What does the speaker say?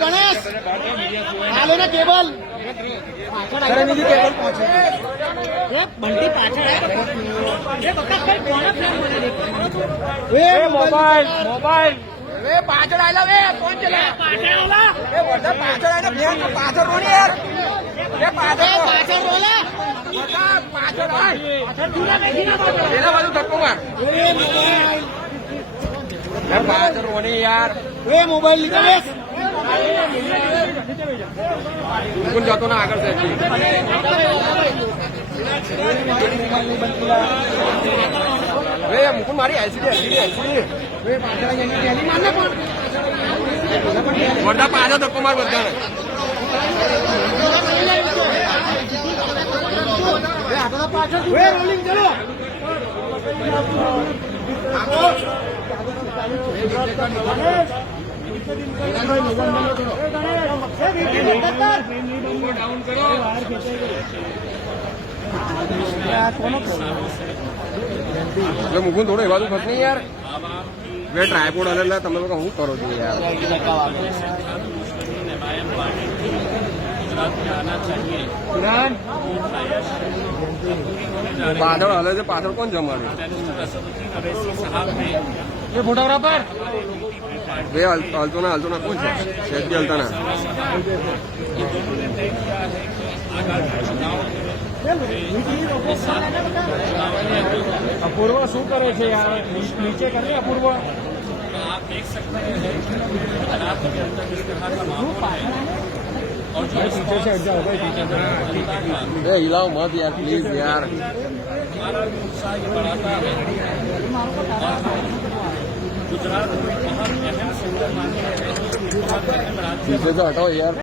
गणेश हालो ने cable cable पहुंचे Bunty पाछड़ mobile mobile पाछड़ आयला फोन चला पाछड़ आयला भेड़ पाछड़ रोनी यार पाछड़ बोला पाछड़ बाजू धक्को मार पाछड़ रोनी यार मोबाइल निकाल मुकुंद जातो ना आगर से मुकुंद मारी एलसीडी वर्धा पाछा धक्को मार બધા રોલિંગ ચલો મુકુંદ થોડો એવા તો ખસ નહીં યાર બે ટ્રાયપોડ અલગ તમે લોકો શું કરો છો યાર પાછળ હલે છે પાછળ કોણ જમાડે ફોટોગ્રાફર બે હલતો ના કોણ છે શેઠી હલતા ના અપૂર્વ શું કરે છે યાર નીચે કરે અપૂર્વ आप देख सकते हैं रात के अंदर इस्तेमाल का माहौल है और जो पीछे से हट जाओ भाई हिलाओ मत यार प्लीज यार हमारा भी उत्साह ये बढ़ाता है गुजरात में बहुत अहम सुंदर मानी है पीछे से हटाओ यार